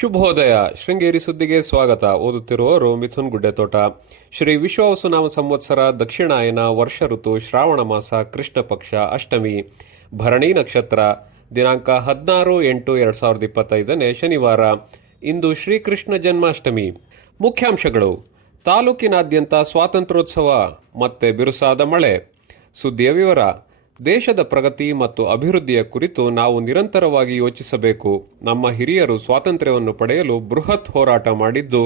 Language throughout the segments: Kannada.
ಶುಭೋದಯ. ಶೃಂಗೇರಿ ಸುದ್ದಿಗೆ ಸ್ವಾಗತ. ಓದುತ್ತಿರುವವರು ಮಿಥುನ್ ಗುಡ್ಡೆತೋಟ. ಶ್ರೀ ವಿಶ್ವಾವಸುನಾಮ ಸಂವತ್ಸರ ದಕ್ಷಿಣಾಯನ ವರ್ಷ ಋತು ಶ್ರಾವಣ ಮಾಸ ಕೃಷ್ಣ ಪಕ್ಷ ಅಷ್ಟಮಿ ಭರಣಿ ನಕ್ಷತ್ರ ದಿನಾಂಕ 16/8/2025 ಶನಿವಾರ. ಇಂದು ಶ್ರೀಕೃಷ್ಣ ಜನ್ಮಾಷ್ಟಮಿ. ಮುಖ್ಯಾಂಶಗಳು: ತಾಲೂಕಿನಾದ್ಯಂತ ಸ್ವಾತಂತ್ರ್ಯೋತ್ಸವ ಮತ್ತೆ ಬಿರುಸಾದ ಮಳೆ. ಸುದ್ದಿಯ ವಿವರ: ದೇಶದ ಪ್ರಗತಿ ಮತ್ತು ಅಭಿವೃದ್ಧಿಯ ಕುರಿತು ನಾವು ನಿರಂತರವಾಗಿ ಯೋಚಿಸಬೇಕು. ನಮ್ಮ ಹಿರಿಯರು ಸ್ವಾತಂತ್ರ್ಯವನ್ನು ಪಡೆಯಲು ಬೃಹತ್ ಹೋರಾಟ ಮಾಡಿದ್ದು,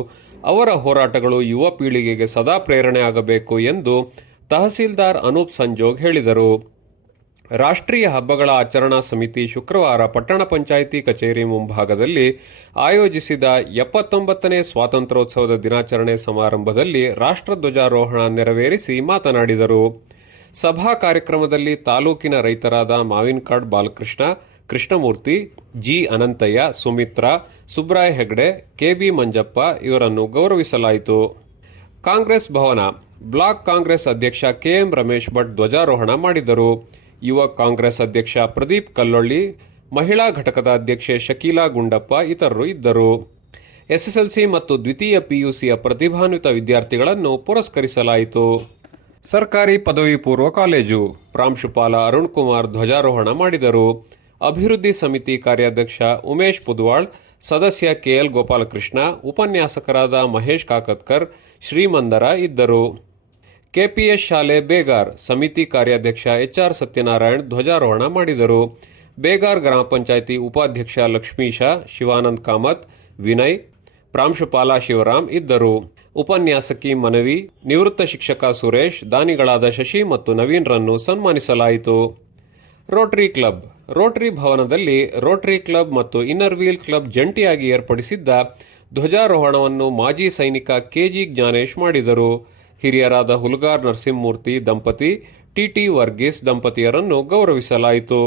ಅವರ ಹೋರಾಟಗಳು ಯುವ ಪೀಳಿಗೆಗೆ ಸದಾ ಪ್ರೇರಣೆಯಾಗಬೇಕು ಎಂದು ತಹಸೀಲ್ದಾರ್ ಅನೂಪ್ ಸಂಜೋಗ್ ಹೇಳಿದರು. ರಾಷ್ಟ್ರೀಯ ಹಬ್ಬಗಳ ಆಚರಣಾ ಸಮಿತಿ ಶುಕ್ರವಾರ ಪಟ್ಟಣ ಪಂಚಾಯಿತಿ ಕಚೇರಿ ಮುಂಭಾಗದಲ್ಲಿ ಆಯೋಜಿಸಿದ 79ನೇ ಸ್ವಾತಂತ್ರ್ಯೋತ್ಸವದ ದಿನಾಚರಣೆ ಸಮಾರಂಭದಲ್ಲಿ ರಾಷ್ಟ್ರಧ್ವಜಾರೋಹಣ ನೆರವೇರಿಸಿ ಮಾತನಾಡಿದರು. ಸಭಾ ಕಾರ್ಯಕ್ರಮದಲ್ಲಿ ತಾಲೂಕಿನ ರೈತರಾದ ಮಾವಿನಕಾಡ್ ಬಾಲಕೃಷ್ಣ, ಕೃಷ್ಣಮೂರ್ತಿ, ಜಿ ಅನಂತಯ್ಯ, ಸುಮಿತ್ರಾ, ಸುಬ್ರಾಯ ಹೆಗ್ಡೆ, ಕೆಬಿ ಮಂಜಪ್ಪ ಇವರನ್ನು ಗೌರವಿಸಲಾಯಿತು. ಕಾಂಗ್ರೆಸ್ ಭವನ: ಬ್ಲಾಕ್ ಕಾಂಗ್ರೆಸ್ ಅಧ್ಯಕ್ಷ ಕೆಎಂ ರಮೇಶ್ ಭಟ್ ಧ್ವಜಾರೋಹಣ ಮಾಡಿದರು. ಯುವ ಕಾಂಗ್ರೆಸ್ ಅಧ್ಯಕ್ಷ ಪ್ರದೀಪ್ ಕಲ್ಲೊಳ್ಳಿ, ಮಹಿಳಾ ಘಟಕದ ಅಧ್ಯಕ್ಷೆ ಶಕೀಲಾ ಗುಂಡಪ್ಪ ಇತರರು ಇದ್ದರು. ಎಸ್ಎಸ್ಎಲ್ಸಿ ಮತ್ತು ದ್ವಿತೀಯ ಪಿಯುಸಿಯ ಪ್ರತಿಭಾನ್ವಿತ ವಿದ್ಯಾರ್ಥಿಗಳನ್ನು ಪುರಸ್ಕರಿಸಲಾಯಿತು. ಸರ್ಕಾರಿ ಪದವಿ ಪೂರ್ವ ಕಾಲೇಜು ಪ್ರಾಂಶುಪಾಲ ಅರುಣ್ ಕುಮಾರ್ ಧ್ವಜಾರೋಹಣ ಮಾಡಿದರು. ಅಭಿವೃದ್ಧಿ ಸಮಿತಿ ಕಾರ್ಯಾಧ್ಯಕ್ಷ ಉಮೇಶ್ ಪುದ್ವಾಳ್, ಸದಸ್ಯ ಕೆಎಲ್ ಗೋಪಾಲಕೃಷ್ಣ, ಉಪನ್ಯಾಸಕರಾದ ಮಹೇಶ್ ಕಾಕತ್ಕರ್, ಶ್ರೀಮಂದರ ಇದ್ದರು. ಕೆಪಿಎಸ್ ಶಾಲೆ ಬೇಗಾರ್ ಸಮಿತಿ ಕಾರ್ಯಾಧ್ಯಕ್ಷ ಎಚ್ಆರ್ ಸತ್ಯನಾರಾಯಣ್ ಧ್ವಜಾರೋಹಣ ಮಾಡಿದರು. ಬೇಗಾರ್ ಗ್ರಾಮ ಪಂಚಾಯಿತಿ ಉಪಾಧ್ಯಕ್ಷ ಲಕ್ಷ್ಮೀಶ, ಶಿವಾನಂದ್ ಕಾಮತ್, ವಿನಯ್, ಪ್ರಾಂಶುಪಾಲ ಶಿವರಾಮ್ ಇದ್ದರು. ಉಪನ್ಯಾಸಕಿ ಮನವಿ, ನಿವೃತ್ತ ಶಿಕ್ಷಕ ಸುರೇಶ್, ದಾನಿಗಳಾದ ಶಶಿ ಮತ್ತು ನವೀನ್ರನ್ನು ಸನ್ಮಾನಿಸಲಾಯಿತು. ರೋಟರಿ ಕ್ಲಬ್: ರೋಟರಿ ಭವನದಲ್ಲಿ ರೋಟರಿ ಕ್ಲಬ್ ಮತ್ತು ಇನ್ನರ್ ವೀಲ್ ಕ್ಲಬ್ ಜಂಟಿಯಾಗಿ ಏರ್ಪಡಿಸಿದ್ದ ಧ್ವಜಾರೋಹಣವನ್ನು ಮಾಜಿ ಸೈನಿಕ ಕೆಜಿ ಜ್ಞಾನೇಶ್ ಮಾಡಿದರು. ಹಿರಿಯರಾದ ಹುಲ್ಗಾರ್ ನರಸಿಂಹಮೂರ್ತಿ ದಂಪತಿ, ಟಿಟಿ ವರ್ಗೀಸ್ ದಂಪತಿಯರನ್ನು ಗೌರವಿಸಲಾಯಿತು.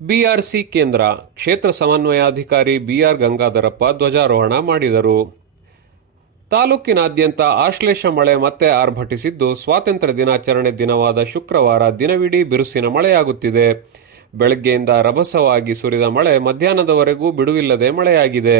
ಬಿಆರ್ಸಿ ಕೇಂದ್ರ ಕ್ಷೇತ್ರ ಸಮನ್ವಯಾಧಿಕಾರಿ ಬಿಆರ್ ಗಂಗಾಧರಪ್ಪ ಧ್ವಜಾರೋಹಣ ಮಾಡಿದರು. ತಾಲೂಕಿನಾದ್ಯಂತ ಆಶ್ಲೇಷ ಮಳೆ ಮತ್ತೆ ಆರ್ಭಟಿಸಿದ್ದು, ಸ್ವಾತಂತ್ರ್ಯ ದಿನಾಚರಣೆ ದಿನವಾದ ಶುಕ್ರವಾರ ದಿನವಿಡೀ ಬಿರುಸಿನ ಮಳೆಯಾಗುತ್ತಿದೆ. ಬೆಳಗ್ಗೆಯಿಂದ ರಭಸವಾಗಿ ಸುರಿದ ಮಳೆ ಮಧ್ಯಾಹ್ನದವರೆಗೂ ಬಿಡುವಿಲ್ಲದೆ ಮಳೆಯಾಗಿದೆ.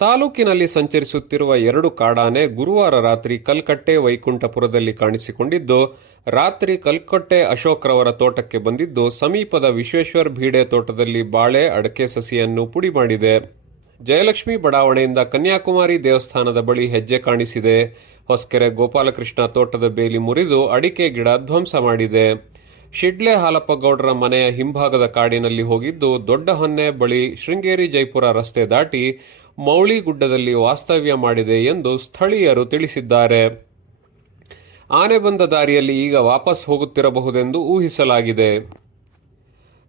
ತಾಲೂಕಿನಲ್ಲಿ ಸಂಚರಿಸುತ್ತಿರುವ 2 ಕಾಡಾನೆ ಗುರುವಾರ ರಾತ್ರಿ ಕಲ್ಕಟ್ಟೆ ವೈಕುಂಠಪುರದಲ್ಲಿ ಕಾಣಿಸಿಕೊಂಡಿದ್ದು, ರಾತ್ರಿ ಕಲ್ಕಟ್ಟೆ ಅಶೋಕ್ರವರ ತೋಟಕ್ಕೆ ಬಂದಿದ್ದು, ಸಮೀಪದ ವಿಶ್ವೇಶ್ವರ್ ಭೀಡೆ ತೋಟದಲ್ಲಿ ಬಾಳೆ, ಅಡಕೆ ಸಸಿಯನ್ನು ಪುಡಿ ಮಾಡಿದೆ. ಜಯಲಕ್ಷ್ಮಿ ಬಡಾವಣೆಯಿಂದ ಕನ್ಯಾಕುಮಾರಿ ದೇವಸ್ಥಾನದ ಬಳಿ ಹೆಜ್ಜೆ ಕಾಣಿಸಿದೆ. ಹೊಸಕೆರೆ ಗೋಪಾಲಕೃಷ್ಣ ತೋಟದ ಬೇಲಿ ಮುರಿದು ಅಡಿಕೆ ಗಿಡ ಧ್ವಂಸ ಮಾಡಿದೆ. ಶಿಡ್ಲೆ ಹಾಲಪ್ಪಗೌಡರ ಮನೆಯ ಹಿಂಭಾಗದ ಕಾಡಿನಲ್ಲಿ ಹೋಗಿದ್ದು, ದೊಡ್ಡ ಹೊನ್ನೆ ಬಳಿ ಶೃಂಗೇರಿ ಜೈಪುರ ರಸ್ತೆ ದಾಟಿ ಮೌಳಿ ಗುಡ್ಡದಲ್ಲಿ ವಾಸ್ತವ್ಯ ಮಾಡಿದೆ ಎಂದು ಸ್ಥಳೀಯರು ತಿಳಿಸಿದ್ದಾರೆ. ಆನೆ ಬಂದ ದಾರಿಯಲ್ಲಿ ಈಗ ವಾಪಸ್ ಹೋಗುತ್ತಿರಬಹುದೆಂದು ಊಹಿಸಲಾಗಿದೆ.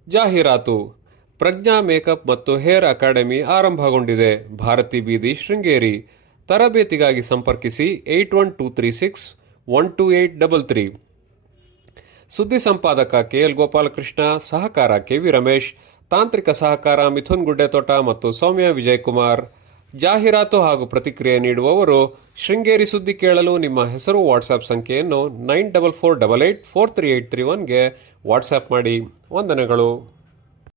ಜಾಹೀರಾತು: ಪ್ರಜ್ಞಾ ಮೇಕಪ್ ಮತ್ತು ಹೇರ್ ಅಕಾಡೆಮಿ ಆರಂಭಗೊಂಡಿದೆ. ಭಾರತಿ ಬೀದಿ, ಶೃಂಗೇರಿ. ತರಬೇತಿಗಾಗಿ ಸಂಪರ್ಕಿಸಿ 8123612833. ಸುದ್ದಿ ಸಂಪಾದಕ ಕೆಎಲ್ ಗೋಪಾಲಕೃಷ್ಣ, ಸಹಕಾರ ಕೆವಿ ರಮೇಶ್, ತಾಂತ್ರಿಕ ಸಹಕಾರ ಮಿಥುನ್ ಗುಡ್ಡೆತೋಟ ಮತ್ತು ಸೌಮ್ಯ ವಿಜಯಕುಮಾರ್. ಜಾಹೀರಾತು ಹಾಗೂ ಪ್ರತಿಕ್ರಿಯೆ ನೀಡುವವರು ಶೃಂಗೇರಿ ಸುದ್ದಿ ಕೇಳಲು ನಿಮ್ಮ ಹೆಸರು ವಾಟ್ಸ್ಆಪ್ ಸಂಖ್ಯೆಯನ್ನು 9448843831ಗೆ ವಾಟ್ಸ್ಆಪ್ ಮಾಡಿ. ವಂದನೆಗಳು.